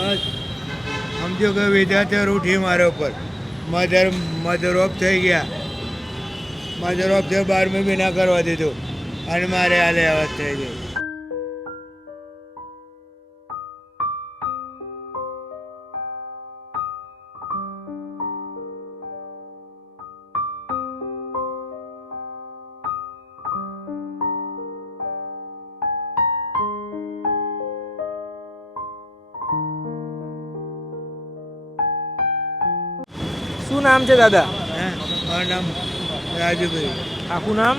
બસ સમજો કે વિદ્યાર્થીઓ ઉઠી મારા ઉપર મધર ઓફ થઈ ગયા. મધર ઓફ થયો 12મી બી ના કરવા દીધું અને મારે હાલે અવાજ થઈ ગઈ. શું નામ છે દાદા? મારું નામ રાજુભાઈ. આખું નામ?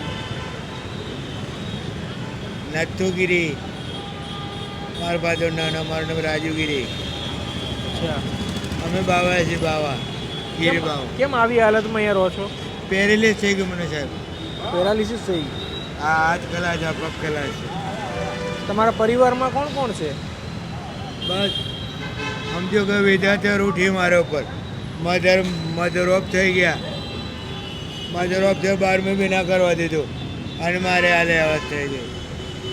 નથુગીરી. મારા ફાધરનું નામ, મારું નામ રાજુગીરી. અચ્છા. અમે બાવા છીએ, બાવા ગીરી બાવા. કેમ આવી હાલતમાં અહીંયા રહો છો? પેરેલિસ થઈ ગયું મને સાહેબ. પેરાલિસિસ થઈ ગઈ? આ હાથ ખલા છે, પગ ખલા છે. તમારા પરિવારમાં કોણ કોણ છે? બસ સમજો કે વિદ્યાર્થીઓ ઉઠી મારા ઉપર મધર ઓફ થઈ ગયા. મધર ઓફ થયો 12મી બી ના કરવા દીધું અને મારે હાલે અવાજ થઈ ગઈ.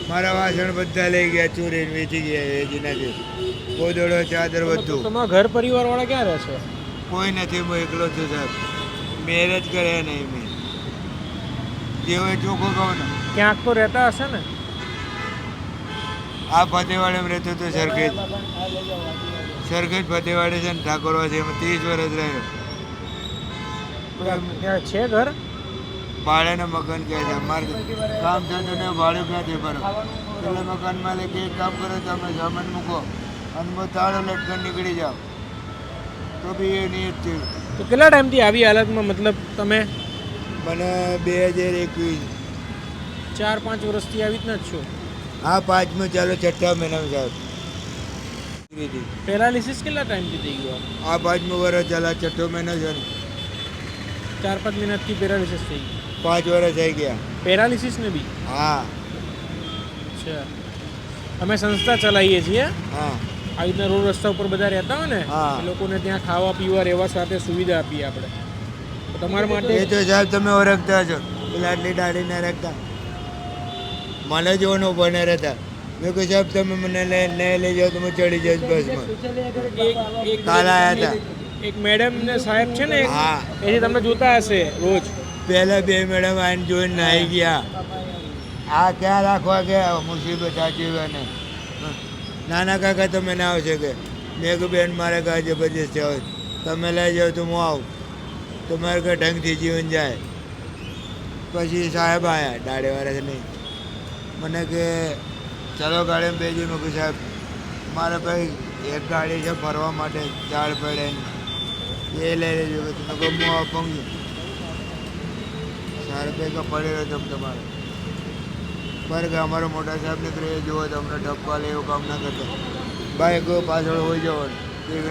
મારા વાસણ બધા લઈ ગયા, ચોરીને વેચી ગયા. વેચી નાખ્યું ગોદડો, ચાદર બધું. તમારા ઘર પરિવાર વાળા ક્યાં રહે છે? કોઈ નથી, હું એકલો છું સાહેબ. મેરેજ કર્યા નહીં મેં. જે હોય ચોખ્ખું કહું ને. ક્યાંક તો રહેતા હશે ને? આ ફતેવાડીમાં રહેતો હતો સરખેજ. સરખેજ ફતેવાડી છે ને ઠાકોરવા છે, એમાં 30 વર્ષ રહ્યો. ત્યાં છે ઘર? ભાડાના મકાન કહે છે. મારે કામ થતું ને ભાડું ક્યાંથી ભરો? એટલે મકાન માલિક એક કામ કરો, તમે સામાન મૂકો અને હું તાળો લટકન નીકળી જાઓ તો બી એ નહીં જ થયું. તો કેટલા ટાઈમથી આવી હાલતમાં, મતલબ તમે? મને 2021. 4-5 વર્ષથી આવી જ ન છો? હા, 5મું ચાલો 6થા મહિનામાં સાહેબ. પેરાલિસિસ કેટલા ટાઈમથી થઈ ગયો? આ 5મું વર્ષ ચાલે, 6થો મહિનો છે ને. 4-5 મહિનાથી પેરાલિસિસ થઈ ગઈ? 5 વર્ષ થઈ ગયા. પેરાલિસિસ ને બી? હા. અચ્છા. અમે સંસ્થા ચલાવીએ છીએ. હા. આવી રીતના રોડ રસ્તા ઉપર બધા રહેતા હોય ને, એ લોકોને ત્યાં ખાવા પીવા રહેવા સાથે સુવિધા આપીએ આપણે. તો તમારા માટે એ તો સાહેબ તમે ઓળખતા છો, પેલા આટલી દાઢી ના રાખતા, મને જોવાનો બને રહેતા. મેં કહ્યું સાહેબ તમે મને લઈ જાઓ તો હું ચડી જઈશ બસમાં. કાલ આવ્યા હતા એક મેડમ ને સાહેબ છે ને, હા, એથી તમને જોતા હશે રોજ. પહેલા 2 મેડમ આવીને જોઈને નાહી ગયા. આ ક્યાં રાખવા ગયા? મુસીબત સાચી ને. નાના કાકા તમે ના આવશે કે? મેં કહ્યું બેન મારે કાંઈ જબરજસ્ત હોય, તમે લઈ જાઓ તો હું આવું, તો મારે કાંઈ ઢંગથી જીવન જાય. પછી સાહેબ આવ્યા, દાઢીવાળા નહીં. મને કે ચાલો ગાડીમાં બેસી. મેં કહ્યું સાહેબ મારે ભાઈ એક ગાડી છે ફરવા માટે, ઝાડ પડે એ લઈ લેજો. કે તમે હું આપું છું. સાહેબ કે પડી રહ્યો તમે તમારે પર કે અમારો મોટા સાહેબ નીકળે જુઓ તમને ઠપકા લે એવું કામ ના કરતા. બાઈક પાછળ હોઈ જવાનું.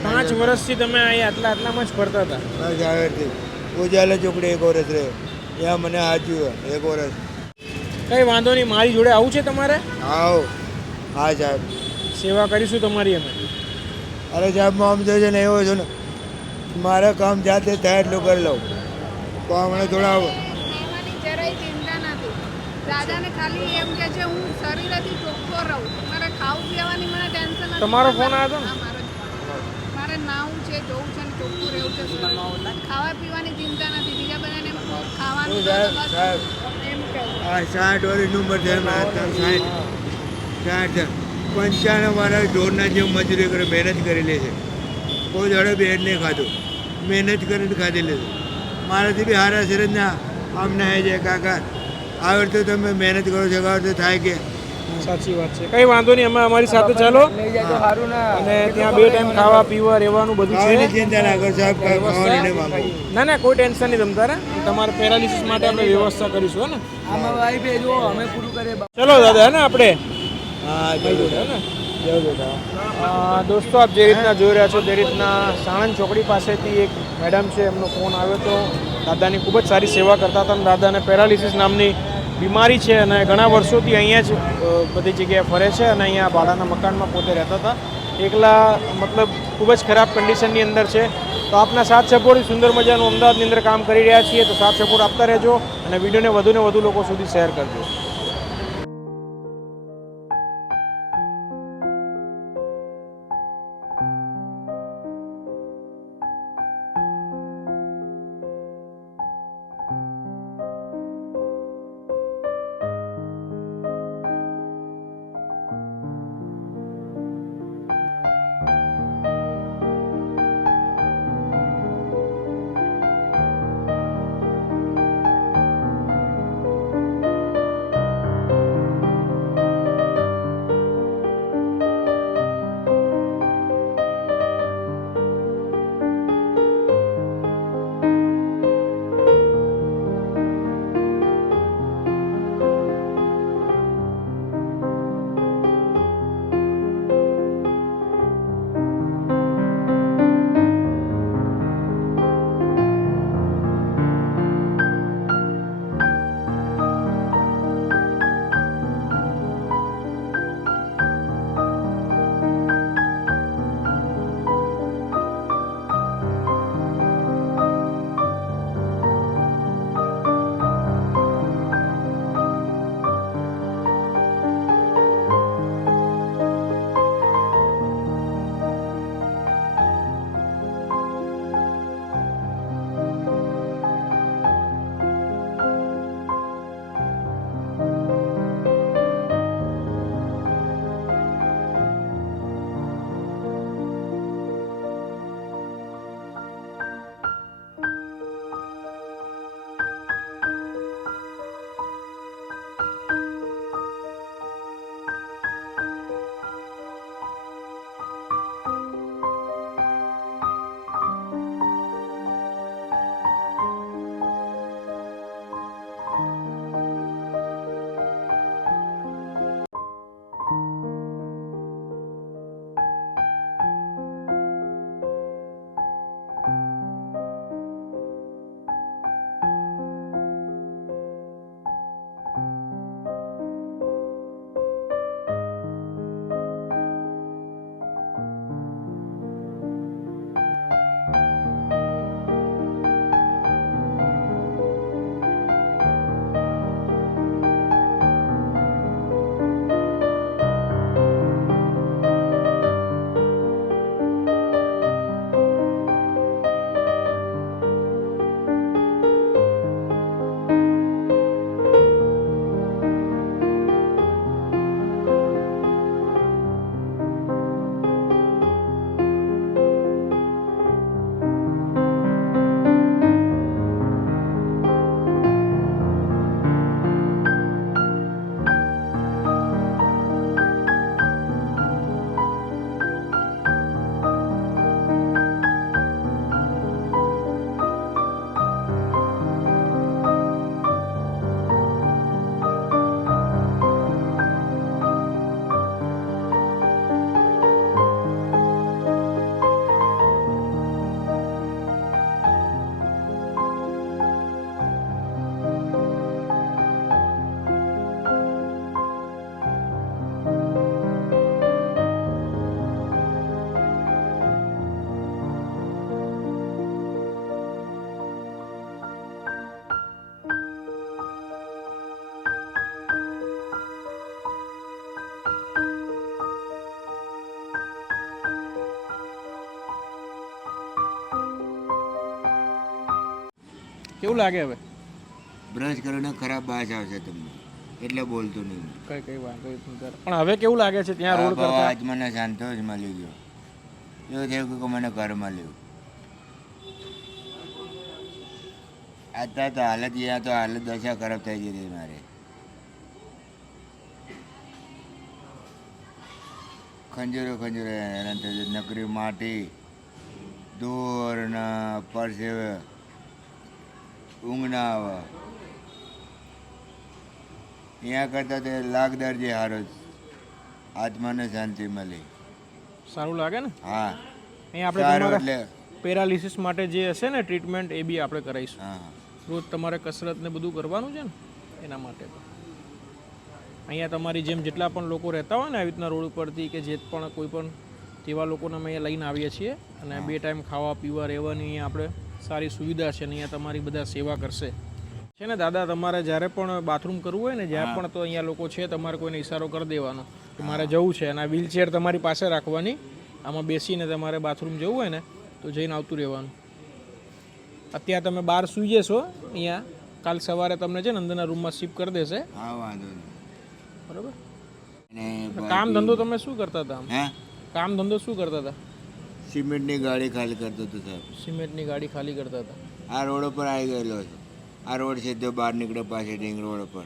5 વર્ષથી તમે અહીંયા આટલામાં જ ફરતા હતા? બસ આવેથી ઉજાલા ચોકડી 1 વર્ષ રહ્યો, ત્યાં મને હાચ્યું 1 વર્ષ. કંઈ વાંધો નહીં, મારી જોડે આવું છે તમારે? આવો. હા સાહેબ, સેવા કરીશું તમારી અમે. અરે સાહેબ હું આમ છે ને એવો છું ને, મારે કામ જાતે થાય એટલું કરી લઉં. તો હમણાં થોડા જરાય ચિંતા નથી. દાદાને ખાલી એમ કે છે હું શરીરથી ચોખ્ખો રહું, મારે ખાવું પીવાની મને ટેન્શન નથી. તમારો ફોન આવ્યો હતો ને? મારે નાવું છે, જોવું છે ને ચોખ્ખું રહેવું છે. ખાવા પીવાની ચિંતા નથી. બીજા બધાને ખાવાનું સાહેબ એમ કે આ 60 વર્ષની ઉંમર છે, 60 55 મારા ઢોરના જેવું મજૂરી કરે, મહેનત કરેલી છે. કોઈ દાડો બેડ નહીં ખાધું, મહેનત કરીને ખાધી લીધું. મારાથી બી હારા શરીર ના આમ ના જાય કાકા. આવડ તો તમે મહેનત કરો છો, આવડ તો થાય કે. સાચી વાત છે. કઈ વાંધો નહીં, અમે અમારી સાથે ચાલો અને ત્યાં 2 ટાઈમ ખાવા પીવા રહેવાનું બધું છે. ચિંતા ના કરો સાહેબ, ખાવાનું નહીં માંગો. ના કોઈ ટેન્શન નહીં તમારે. તમારે પેરાલિસિસ માટે આપણે વ્યવસ્થા કરીશું, હે ને? ચલો દાદા, હે ને આપણે? હા દોસ્તો, આપ જે રીતના જોઈ રહ્યા છો તે રીતના સાણંદ ચોકડી પાસેથી એક મેડમ છે, એમનો ફોન આવ્યો હતો. દાદાની ખૂબ જ સારી સેવા કરતા હતા. દાદાને પેરાલિસિસ નામની બીમારી છે અને ઘણા વર્ષોથી અહીંયા જ બધી જગ્યાએ ફરે છે અને અહીંયા ભાડાના મકાનમાં પોતે રહેતા હતા. એકલા, મતલબ ખૂબ જ ખરાબ કન્ડિશનની અંદર છે. તો આપના સાથ સપોર્ટ સુંદર મજાનું અમદાવાદની અંદર કામ કરી રહ્યા છીએ. તો સાથ સપોર્ટ આપતા રહેજો અને વિડીયોને વધુ લોકો સુધી શેર કરજો. કેવું લાગે હવે? બ્રશ કરીને ખરાબ બાસ આવશે તમને, એટલે બોલતો નહીં હું. કઈ વાંધો નહીં તારે. પણ હવે કેવું લાગે છે ત્યાં રોડ આ કરતા? આજ મને શાંતો જ મળી ગયો. એવું થયું કે મને ઘર મળ્યું. અત્યારે તો હાલત ગયા તો હાલત દશા ખરાબ થઈ ગઈ હતી મારે. ખંજરો હેરાન થઈ ગયું. નકરી માટી દૂર ને પરસેવે ઊંઘ ના આવે. અહીંયા કરતાં તે લાખ દરજે હારો આત્માને શાંતિ મળી. સારું લાગે ને? હા અહીંયા આપણે સારું તમારા એટલે પેરાલિસિસ માટે જે હશે ને ટ્રીટમેન્ટ એ બી આપણે કરાવીશું. હા રોજ તમારે કસરત ને બધું કરવાનું છે ને એના માટે તો અહીંયા તમારી જેમ જેટલા પણ લોકો રહેતા હોય ને આવી રીતના રોડ ઉપરથી કે જે પણ કોઈ પણ તેવા લોકોને અમે અહીંયા લઈને આવીએ છીએ અને 2 ટાઈમ ખાવા પીવા રહેવાની અહીંયા આપણે સારી સુવિધા છે અને અહીંયા તમારી બધા સેવા કરશે છે ને દાદા. તમારે જ્યારે પણ બાથરૂમ કરવું હોય ને જ્યાં પણ તો અહીંયા લોકો છે, તમારે કોઈને ઈશારો કરી દેવાનો કે મારે જવું છે અને આ વ્હીલચેર તમારી પાસે રાખવાની. આમાં બેસીને તમારે બાથરૂમ જવું હોય ને તો જઈને આવતું રહેવાનું. અત્યારે તમે બહાર સૂઈ જશો અહીંયા, કાલ સવારે તમને છે ને અંદરના રૂમમાં શિફ્ટ કરી દેશે. હા વાંધો નહીં. બરાબર. અને કામ ધંધો તમે શું કરતા હતા? હે કામ ધંધો શું કરતા હતા? સિમેન્ટની ગાડી ખાલી કરતો હતો સાહેબ. સિમેન્ટની ગાડી ખાલી કરતા હતા. આ રોડ ઉપર આવી ગયેલો છે. આ રોડ સીધો બહાર નીકળે પાસે રિંગ રોડ ઉપર.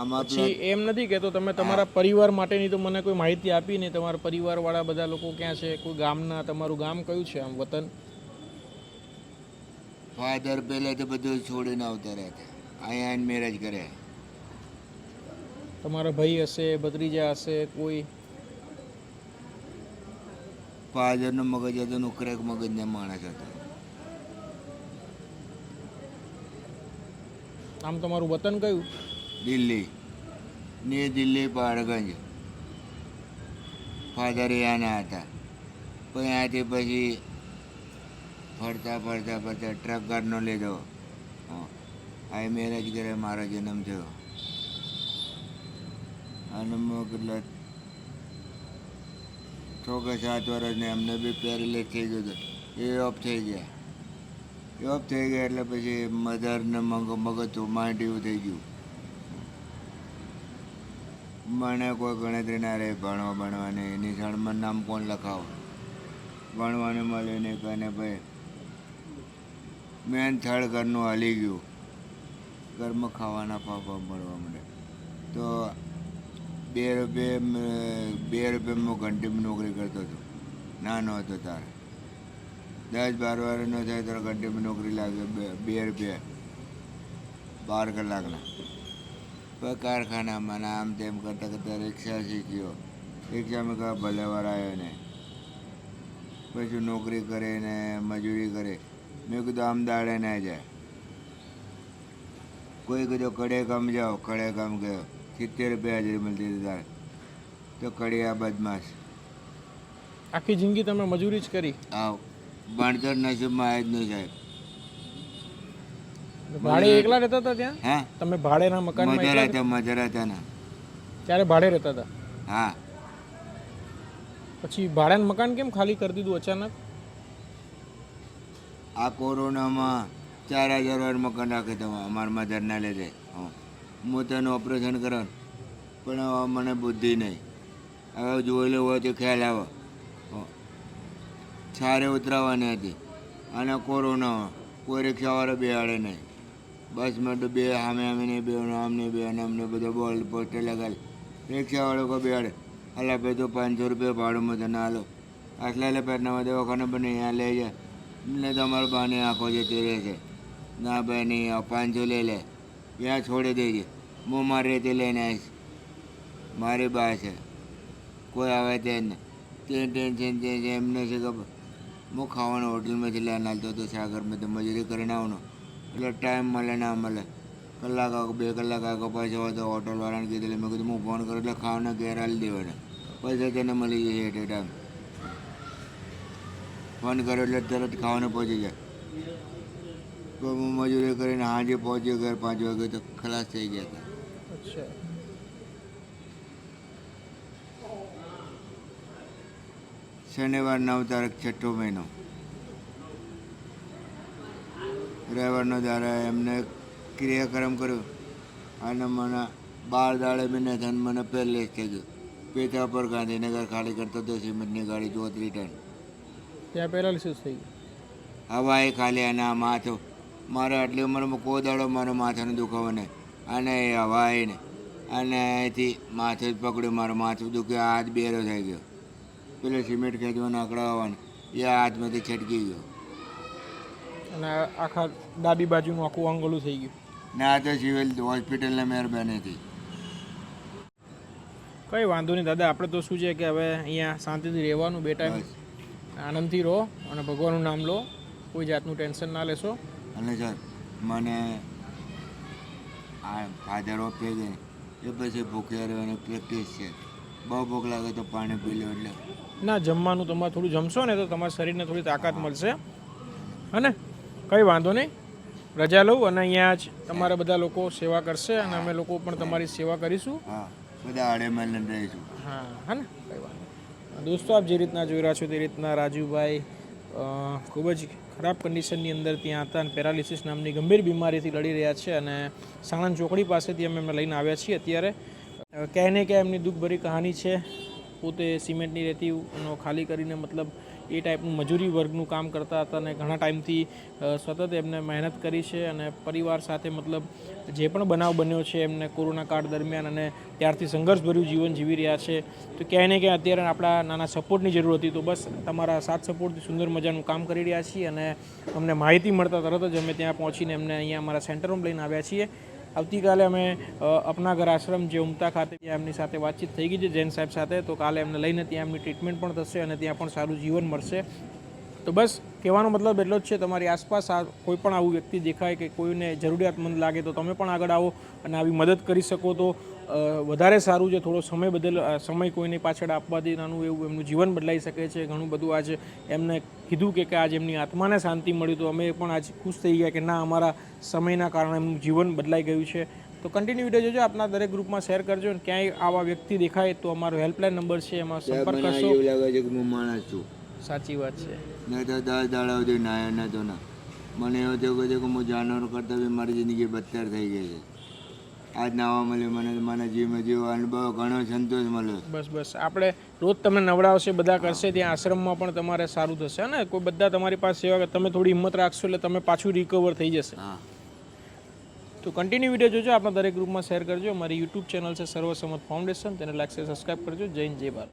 આમાં પછી એમ નથી કહેતો તમે તમારા પરિવાર માટેની તો મને કોઈ માહિતી આપી નહીં. તમારા પરિવારવાળા બધા લોકો ક્યાં છે? કોઈ ગામના, તમારું ગામ કયું છે આમ વતન? ફાધર પહેલે તો બધું છોડીને આવતા રહેતા. અહીંયા આવીને મેરેજ કરે. તમારા ભાઈ હશે, ભત્રીજા હશે કોઈ? ફાધરનો મગજ હતો નુકરેક મગજને માણસ હતો. આમ તમારું વતન કયું? દિલ્હી ને દિલ્હી પાડગંજ. ફાધર અહીંયાના હતા પણ ત્યાંથી પછી ફરતા ટ્રક ગાડનો લીધો. આ મેરેજ કરે મારો જન્મ થયો અને કેટલા 6 કે 7 વર્ષને એમને બી પેરેલાઇઝ થઈ ગયું હતું. એ ઓફ થઈ ગયા. એટલે પછી મધરને મગજ માઇન્ડ એવું થઈ ગયું. મને કોઈ ગણતરી ના રહે ભણવાની. નિશાળમાં નામ કોણ લખાવો? ભણવાનું મળે નહીં કને ભાઈ. મેન થર્ડ ઘરનું હાલી ગયું. ઘરમાં ખાવાના પાપા મળવા મળે તો 2 રૂપિયા હું ઘંટીમાં નોકરી કરતો હતો. નાનો હતો તારે 10-12 વર્ષનો થાય ત્યારે ઘંટીમાં નોકરી લાગે. 2 રૂપિયા 12 કલાકના. પછી કારખાનામાં આમ તેમ કરતાં રિક્ષા શીખ્યો. રિક્ષામાં કહા ભલે વાર આવ્યો ને પછી નોકરી કરે ને મજૂરી કરે. મેં કીધું આમ દાડે ના જાય. કોઈ કીધું કડે કામ જાઓ. કડે કામ ગયો. 70 રૂપિયા હાજરી મળતી હતી તારે તો કડિયા બદમાશ. આખી જિંદગી તમે મજૂરી જ કરી? આવ ભણતર નસીબમાં આવ્યા જ નહીં સાહેબ. ભાડે એકલા રહેતા હતા ત્યાં? હા તમે ભાડેના મકાનમાં મજર હતા ને. ત્યારે ભાડે રહેતા હતા? હા. પછી ભાડાનું મકાન કેમ ખાલી કરી દીધું અચાનક? આ કોરોનામાં 4000 વાર મકાન રાખે તો અમારા મધરના લીધે. હું તેનું ઓપરેશન કરો પણ હવે મને બુદ્ધિ નહીં. હવે જોયેલું હોય તો ખ્યાલ આવે. છારે ઉતરાવવાની હતી અને કોરોનામાં કોઈ રિક્ષાવાળો બેહાડે નહીં. બસમાં તો બે સામે નહીં બે આમને બે અમને બધો બોલ પોસ્ટર લગાડી. રિક્ષાવાળો કોઈ બેહાડે અલા ભાઈ તો 500 રૂપિયા ભાડું મને ના હાલો. આટલા પેટના દવાખાને બને અહીંયા લઈ જાય ને તમારો બાને આંખો જતી રહે છે. ના ભાઈ નહીં 500 લઈ લે ત્યાં છોડી દેજે. હું મારી રીતે લઈને આવીશ. મારી બા છે કોઈ આવે તેને ટેન્શન એમને છે કે હું ખાવાનું હોટલમાંથી લઈને આવતો હતો. સાગરમાં તો મજૂરી કરીને આવવાનો એટલે ટાઈમ મળે ના મળે. કલાક આગળ 2 કલાક આગળ પાછો હોય તો હોટલવાળાને કીધું. મેં કીધું હું ફોન કરું એટલે ખાવાના ઘેર હાલી દેવાને પૈસા તેને મળી જશે. એટ ટાઈમ ફોન કર્યો એટલે તરત ખાવાનું પહોંચી જાય. તો હું મજૂરી કરીને સાંજે પહોંચ્યો ઘર 5 વાગે તો ખલાસ થઈ ગયા હતા. અચ્છા. શનિવાર 9 તારીખ 6ઠ્ઠો મહિનો રવિવારનો દાડે એમને ક્રિયાક્રમ કર્યો અને મને 12 દાડે બી નથી અને મને પેરલેસ થઈ ગયું. પેથાપર ગાંધીનગર ખાલી કરતો હતો સિમેન્ટની ગાડી 34 ટન. ત્યાં પેરાલિસિસ થઈ ગયું. હવાએ ખાલી અને આ માથું મારે આટલી ઉંમરમાં કોઈ દાડો મારો માથાનો દુખાવો નહીં અને એ હવાએ ને અને અહીંથી માથું જ પકડ્યું, મારું માથું દુખ્યું, હાથ બેરો થઈ ગયો. પેલો સિમેન્ટ ખેંચવાનો અકળાવવાનો એ હાથમાંથી છટકી ગયો અને આખા ડાબી બાજુનું આખું અંગોલું થઈ ગયું. ને આ તો સિવિલ હોસ્પિટલને મહેરબાનીથી. કંઈ વાંધો નહીં દાદા, આપણે તો શું છે કે હવે અહીંયા શાંતિથી રહેવાનું, બે ટાઈમ બસ. આનંદથી રહો અને ભગવાનનું નામ લો, કોઈ જાતનું ટેન્શન ના લેશો. અને સર મને આ ફાધર ઓફ થઈ ગઈ એ પછી ભૂખ્યા રહેવાની પ્રેક્ટિસ છે. બહુ ભૂખ લાગે તો પાણી પી લો એટલે ના, જમવાનું તમારે થોડું જમશો ને તો તમારા શરીરને થોડી તાકાત મળશે. હને કંઈ વાંધો નહીં, રજા લઉં અને અહીંયા જ તમારા બધા લોકો સેવા કરશે અને અમે લોકો પણ તમારી સેવા કરીશું. હા બધા આડે મળીને રહીશું. હા હા ને કંઈ વાંધો નહીં. દોસ્તો, આપ જે રીતના જોઈ રહ્યા છો તે રીતના રાજુભાઈ ખૂબ જ ખરાબ કન્ડિશનની અંદર ત્યાં હતા અને પેરાલિસિસ નામની ગંભીર બીમારીથી લડી રહ્યા છે અને સાણંદ ચોકડી પાસેથી અમે એમને લઈને આવ્યા છીએ. અત્યારે કહેને કે એમની દુઃખભરી કહાની છે. પોતે સિમેન્ટની રેતીનો ખાલી કરીને મતલબ એ ટાઈપનું મજૂરી વર્ગનું કામ કરતા હતા અને ઘણા ટાઈમથી સતત એમને મહેનત કરી છે અને પરિવાર સાથે મતલબ જે પણ બનાવ બન્યો છે એમને કોરોના કાળ દરમિયાન અને ત્યારથી સંઘર્ષભર્યું જીવન જીવી રહ્યા છે. તો ક્યાંય ને ક્યાંય અત્યારે આપણા નાના સપોર્ટની જરૂર હતી, તો બસ તમારા સાથ સપોર્ટથી સુંદર મજાનું કામ કરી રહ્યા છીએ અને અમને માહિતી મળતા તરત જ અમે ત્યાં પહોંચીને એમને અહીંયા અમારા સેન્ટરમાં લઈને આવ્યા છીએ. આવતીકાલે અમે અપના ઘર આશ્રમ જે ઉમતા ખાતે ત્યાં એમની સાથે વાતચીત થઈ ગઈ છે જૈન સાહેબ સાથે, તો કાલે એમને લઈને ત્યાં એમની ટ્રીટમેન્ટ પણ થશે અને ત્યાં પણ સારું જીવન મળશે. તો બસ કહેવાનો મતલબ એટલો જ છે, તમારી આસપાસ કોઈ પણ આવું વ્યક્તિ દેખાય કે કોઈને જરૂરિયાતમંદ લાગે તો તમે પણ આગળ આવો અને આવી મદદ કરી શકો તો વધારે સારું છે. થોડો સમય કોઈની પાછળ આપવાથી નાનું એવું એમનું જીવન બદલાઈ શકે છે. ઘણું બધું આજ એમને કીધું કે આજ એમની આત્માને શાંતિ મળી, તો અમે પણ આજ ખુશ થઈ ગયા કે ના, અમારા સમયના કારણે એમનું જીવન બદલાઈ ગયું છે. તો કન્ટિન્યુ વિડીયો જોજો, આપના દરેક ગ્રુપમાં શેર કરજો અને ક્યાંય આવા વ્યક્તિ દેખાય તો અમારો હેલ્પલાઇન નંબર છે, એમાં સંપર્ક કરશો. એવું લાગે છે કે હું માણસ છું. સાચી વાત છે. નહીં તો 10 દાડા સુધી નાયો નહોતો ના. મને એવું થયું કે હું જાનવર કરતાં બી મારી જિંદગી બદતર થઈ ગઈ છે. આજ નાવા મળ્યું મને, મને જીવ અનુભવ ઘણો સંતોષ મળ્યો. બસ આપણે રોજ તમને નવડાવશે, બધા કરશે, ત્યાં આશ્રમમાં પણ તમારે સારું થશે ને. કોઈ બધા તમારી પાસે સેવા, તમે થોડી હિંમત રાખશો એટલે તમે પાછું રિકવર થઈ જશે. હા, તો કન્ટિન્યુ વિડીયો જોજો, આપણા દરેક ગ્રુપમાં શેર કરજો. અમારી યુટ્યુબ ચેનલ છે સર્વસંમત ફાઉન્ડેશન, તેને લાઈક સબસ્ક્રાઈબ કરજો. જય હિન્દ, જય ભારત.